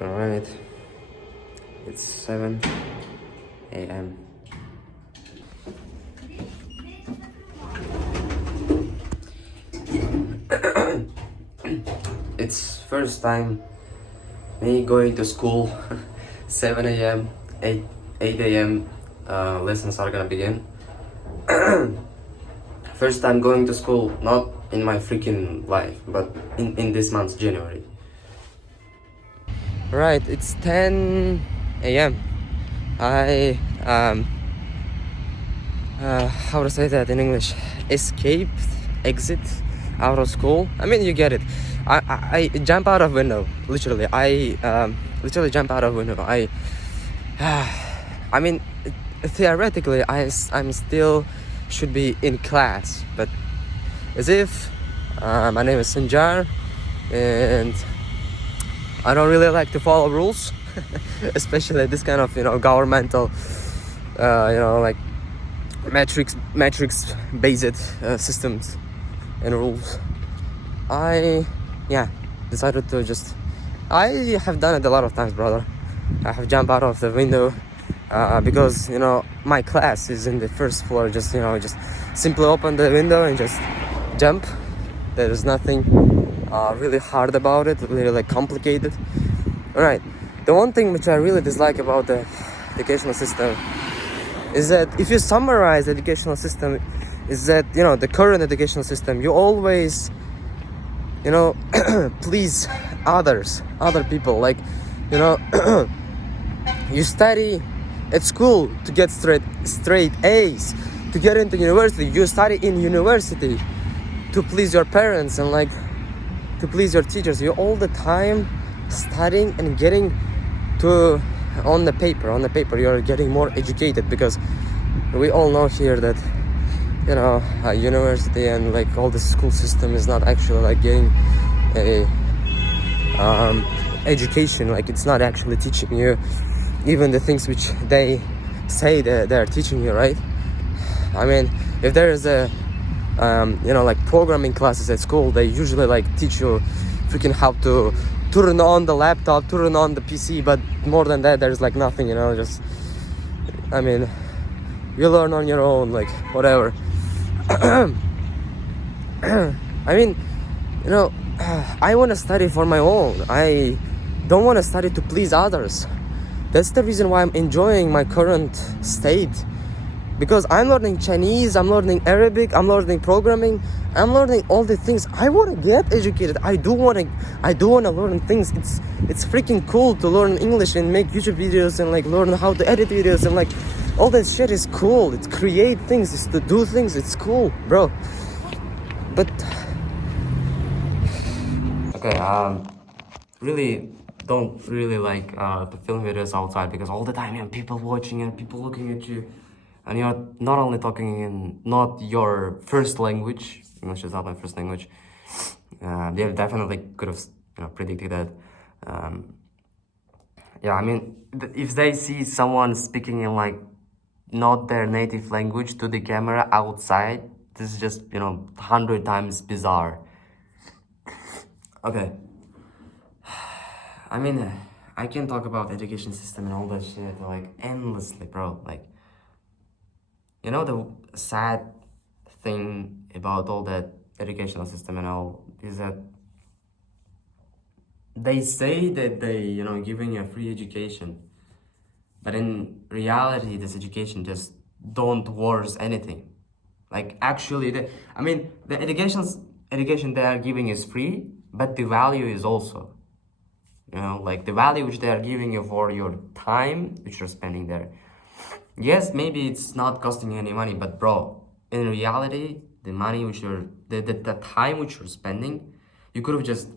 Alright, it's 7 a.m. It's first time me going to school. 7 a.m. 8 a.m. Lessons are gonna begin. First time going to school, not in my freaking life, but in this month, January. Right, it's 10 a.m. I how to say that in English? Exit out of school. I mean, you get it. I jump out of window, literally. I literally jump out of window. I mean, theoretically, I'm still should be in class, but as if my name is Sanjar, and I don't really like to follow rules, especially this kind of governmental, like metrics based systems and rules. I decided to I have done it a lot of times, brother. I have jumped out of the window because my class is in the first floor. Just simply open the window and just jump. There is nothing really hard about it, really complicated. All right. The one thing which I really dislike about the educational system is that if you summarize the educational system, is that the current educational system, you always please other people, you study at school to get straight A's, to get into university. You study in university to please your parents and to please your teachers. You all the time studying and getting to on the paper you're getting more educated, because we all know here that university and all the school system is not actually getting a education. It's not actually teaching you even the things which they say that they're teaching you, right? I mean, if there is a programming classes at school, they usually teach you freaking how to turn on the laptop, turn on the PC, but more than that there's nothing. I mean, you learn on your own, whatever. I mean, I want to study for my own. I don't want to study to please others. That's the reason why I'm enjoying my current state, because I'm learning Chinese, I'm learning Arabic, I'm learning programming, I'm learning all the things. I want to get educated. I do want to learn things. It's freaking cool to learn English and make YouTube videos and learn how to edit videos and all that shit is cool. It's create things, it's to do things. It's cool, bro. But okay, really don't really like to film videos outside, because all the time people watching and people looking at you, and you're not only talking in not your first language. English is not my first language. They definitely could have predicted that. I mean, if they see someone speaking in not their native language to the camera outside, this is just 100 times bizarre. Okay. I mean, I can talk about education system and all that shit endlessly, bro. The sad thing about all that educational system and all is that they say that they giving you a free education, but in reality this education just don't worth anything. Actually, the education they are giving is free, but the value is also the value which they are giving you for your time which you're spending there. Yes, maybe it's not costing you any money, but bro, in reality, the money which the time which you're spending, you could have just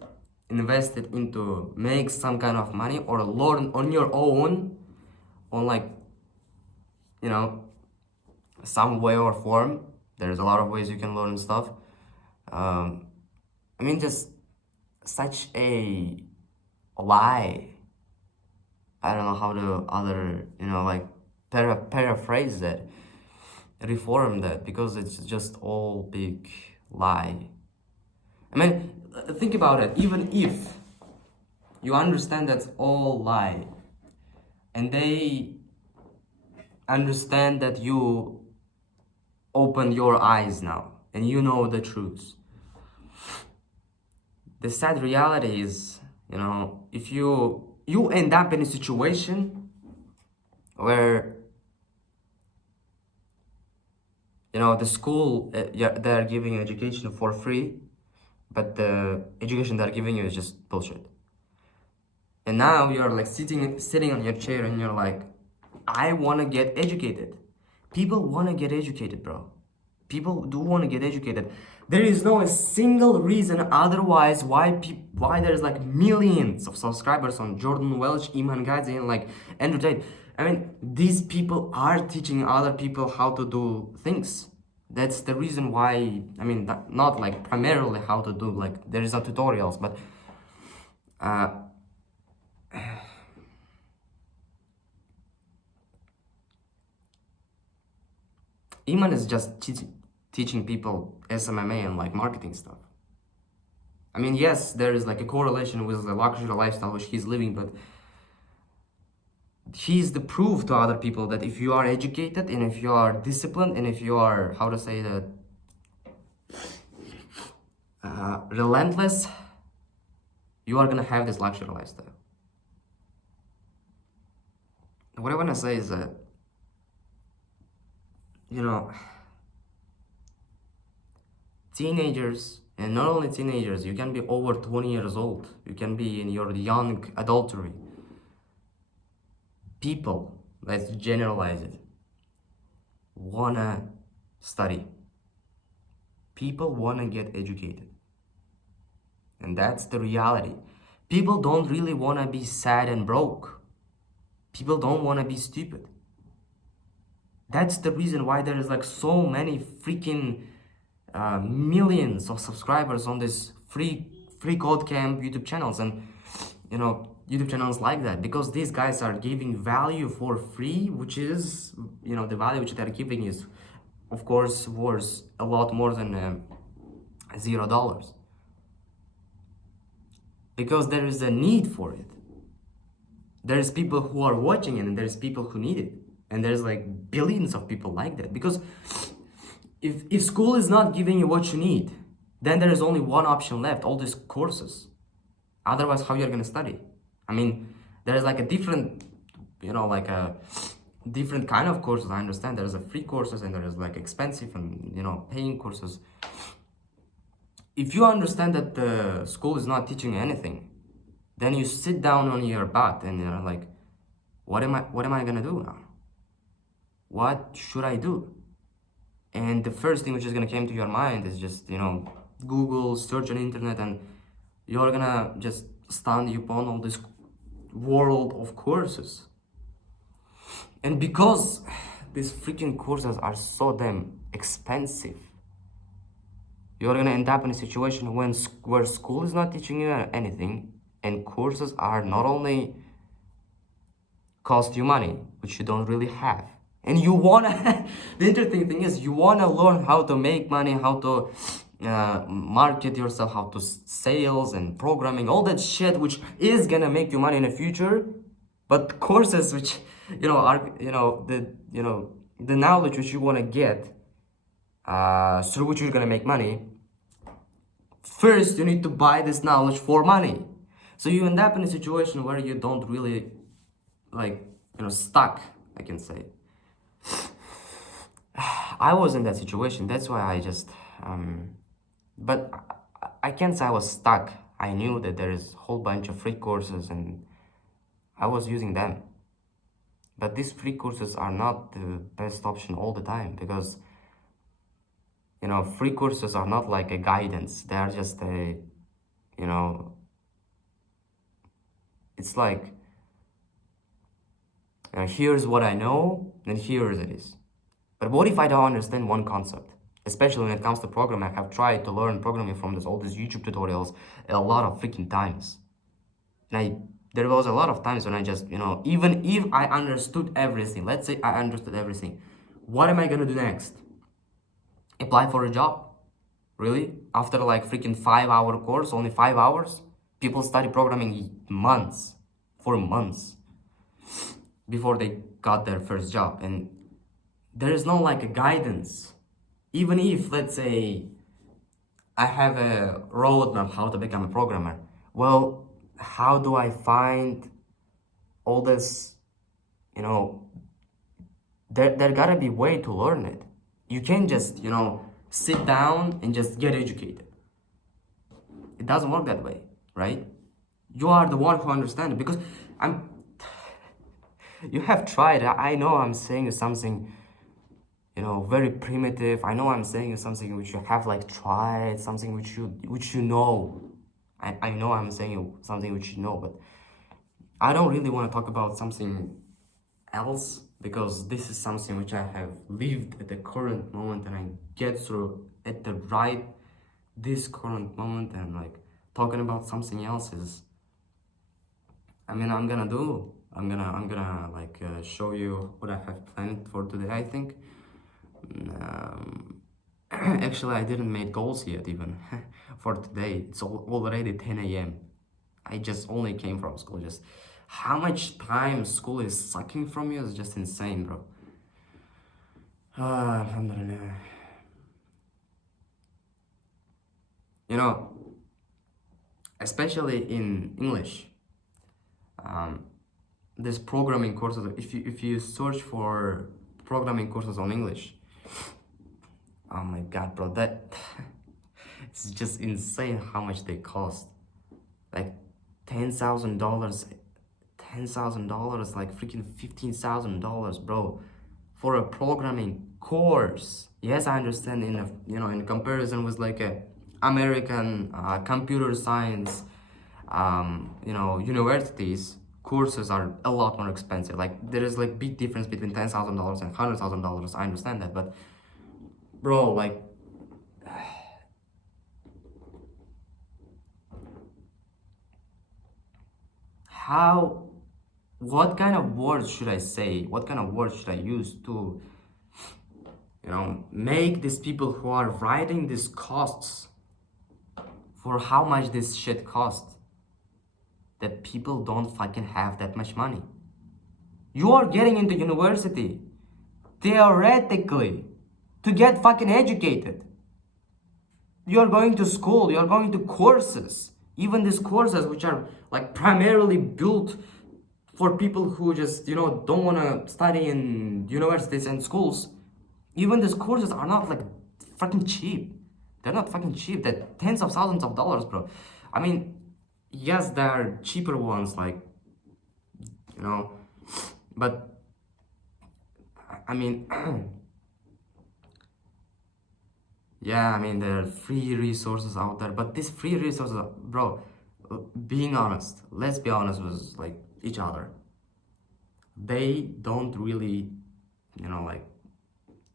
invested into make some kind of money or learn on your own on some way or form. There's a lot of ways you can learn stuff. I mean, just such a lie. I don't know how to paraphrase that, reform that, because it's just all big lie. I mean, think about it. Even if you understand that's all lie. And they understand that you open your eyes now and you know the truth. The sad reality is, if you end up in a situation where the school, they're giving you education for free, but the education they're giving you is just bullshit. And now you're like sitting on your chair and you're like, I want to get educated. People want to get educated, bro. People do want to get educated. There is no a single reason otherwise why there's like millions of subscribers on Jordan Welch, Iman Ghazi, and like Andrew Tate. I mean, these people are teaching other people how to do things. That's the reason why, I mean, not like primarily how to do, like there is no tutorials, but Iman is just teaching people SMMA and like marketing stuff. I mean, yes, there is like a correlation with the luxury lifestyle which he's living, but he's the proof to other people that if you are educated and if you are disciplined and if you are, how to say that, relentless, you are gonna have this luxury lifestyle. What I wanna say is that, teenagers, and not only teenagers, you can be over 20 years old, you can be in your young adultery. People, let's generalize it, wanna study. People wanna get educated. And that's the reality. People don't really wanna be sad and broke. People don't wanna be stupid. That's the reason why there is like so many freaking millions of subscribers on this free code camp YouTube channels, and YouTube channels like that, because these guys are giving value for free, which is the value which they're giving is of course worth a lot more than $0, because there is a need for it. There's people who are watching it and there's people who need it. And there's like billions of people like that. Because if school is not giving you what you need, then there is only one option left, all these courses. Otherwise, how you're gonna study? I mean, there's like a different, like a different kind of courses. I understand there's a free courses and there is like expensive and, paying courses. If you understand that the school is not teaching you anything, then you sit down on your butt and you're like, what am I gonna do now? What should I do? And the first thing which is gonna come to your mind is just, Google, search on internet, and you're gonna just stand upon all this world of courses. And because these freaking courses are so damn expensive, you're gonna end up in a situation where school is not teaching you anything, and courses are not only cost you money, which you don't really have, and you wanna, the interesting thing is you wanna learn how to make money, how to market yourself, how to sales and programming, all that shit which is gonna make you money in the future. But courses which are the knowledge which you wanna get through which you're gonna make money, first you need to buy this knowledge for money. So you end up in a situation where you don't really stuck, I can say. I was in that situation, that's why I just but I can't say I was stuck. I knew that there is a whole bunch of free courses and I was using them. But these free courses are not the best option all the time, because free courses are not like a guidance. They are just a it's like here's what I know and here it is. But what if I don't understand one concept? Especially when it comes to programming, I have tried to learn programming from all these YouTube tutorials a lot of freaking times. And there was a lot of times when I just, even if I understood everything, let's say I understood everything, what am I gonna do next? Apply for a job? Really? After like freaking 5-hour course, only 5 hours? People study programming for months, before they got their first job. And there is no like a guidance. Even if, let's say, I have a roadmap how to become a programmer, well, how do I find all this, there gotta be way to learn it. You can't just, sit down and just get educated. It doesn't work that way, right? You are the one who understands it, because you have tried. I know I'm saying something, very primitive. I know I'm saying something which you have like tried, something which you know. I know I'm saying something which you know, but I don't really want to talk about something else, because this is something which I have lived at the current moment, and I get through at this current moment, and like talking about something else is, I'm gonna like show you what I have planned for today, I think. Actually, I didn't make goals yet even for today. It's already 10 a.m. I just only came from school. Just how much time school is sucking from you is just insane, bro. Alhamdulillah. Especially in English, this programming courses, if you search for programming courses on English, oh my god, bro, that it's just insane how much they cost. Like $10,000, like freaking $15,000, bro, for a programming course. Yes, I understand in comparison with like a American computer science universities, courses are a lot more expensive. Like there is like big difference between $10,000 and $100,000. I understand that, but bro, like what kind of words should I say? What kind of words should I use to make these people who are writing these costs for how much this shit costs, that people don't fucking have that much money? You are getting into university theoretically to get fucking educated. You're going to school, you're going to courses, even these courses which are like primarily built for people who just don't want to study in universities and schools. Even these courses are not like fucking cheap. They're not fucking cheap. They're tens of thousands of dollars, bro. I mean, yes, there are cheaper ones, like but I mean yeah, I mean, there are free resources out there, but these free resources, bro, being honest, let's be honest with like each other, they don't really like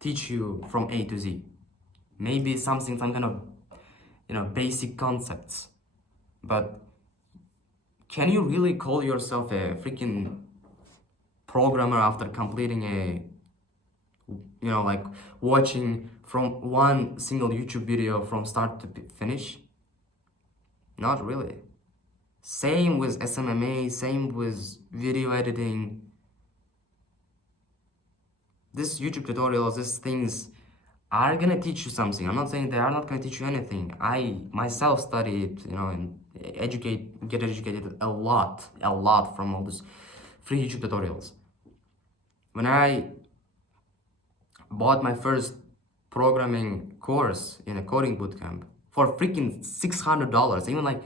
teach you from A to Z. Maybe some kind of basic concepts, but can you really call yourself a freaking programmer after completing a like watching from one single YouTube video from start to finish? Not really. Same with SMMA, same with video editing. These YouTube tutorials, these things are gonna teach you something. I'm not saying they are not gonna teach you anything. I myself studied, and get educated a lot from all these free YouTube tutorials. When I bought my first programming course in a coding bootcamp for freaking $600, even like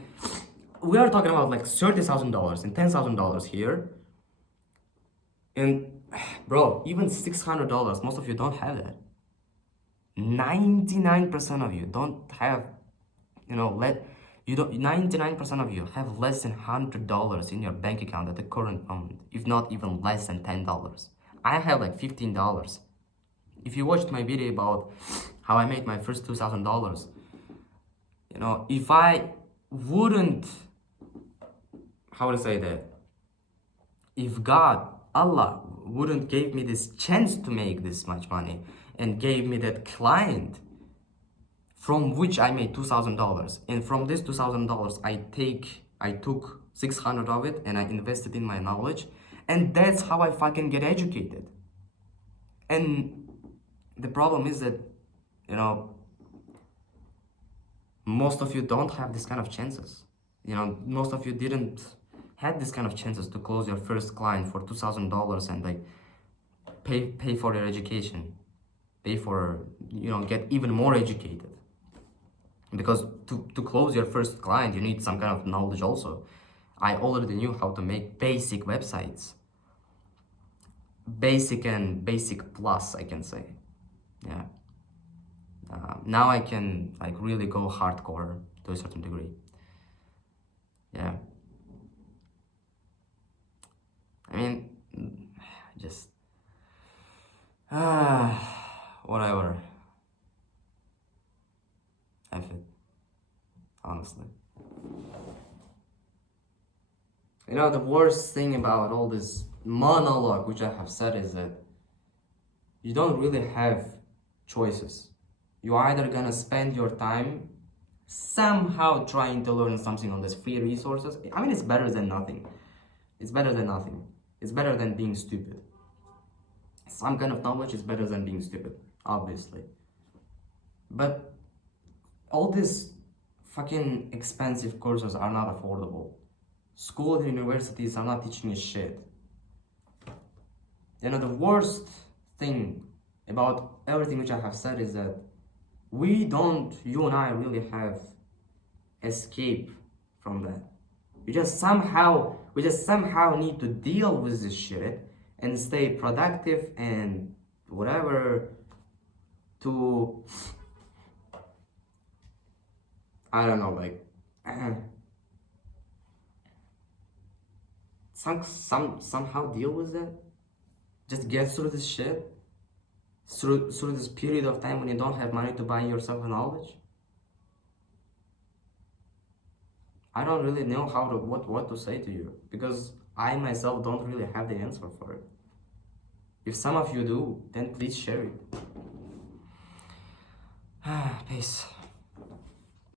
we are talking about like $30,000 and $10,000 here, and bro, even $600, most of you don't have that. 99% of you don't have, 99% of you have less than $100 in your bank account at the current moment, if not even less than $10. I have like $15. If you watched my video about how I made my first $2,000, if I wouldn't, how would I say that? If Allah wouldn't give me this chance to make this much money and gave me that client from which I made $2,000, and from this $2,000 I took 600 of it and I invested in my knowledge, and that's how I fucking get educated. And the problem is that, you know, most of you don't have this kind of chances. You know, most of you didn't had this kind of chances to close your first client for $2,000 and like pay for your education, pay for, you know, get even more educated. Because to close your first client, you need some kind of knowledge also. I already knew how to make basic websites. Basic and basic plus, I can say. Yeah. Now I can like really go hardcore to a certain degree. Yeah. I mean, just whatever. F it, honestly. You know, the worst thing about all this monologue which I have said is that you don't really have choices. You're either gonna spend your time somehow trying to learn something on these free resources. I mean, it's better than nothing. It's better than nothing. It's better than being stupid. Some kind of knowledge is better than being stupid, obviously. But all these fucking expensive courses are not affordable. School and universities are not teaching you shit. You know, the worst thing about everything which I have said is that you and I really have escape from that. We just somehow need to deal with this shit and stay productive and whatever to, I don't know, like somehow deal with it. Just get through this shit. Through this period of time when you don't have money to buy yourself knowledge. I don't really know what to say to you, because I myself don't really have the answer for it. If some of you do, then please share it. Peace.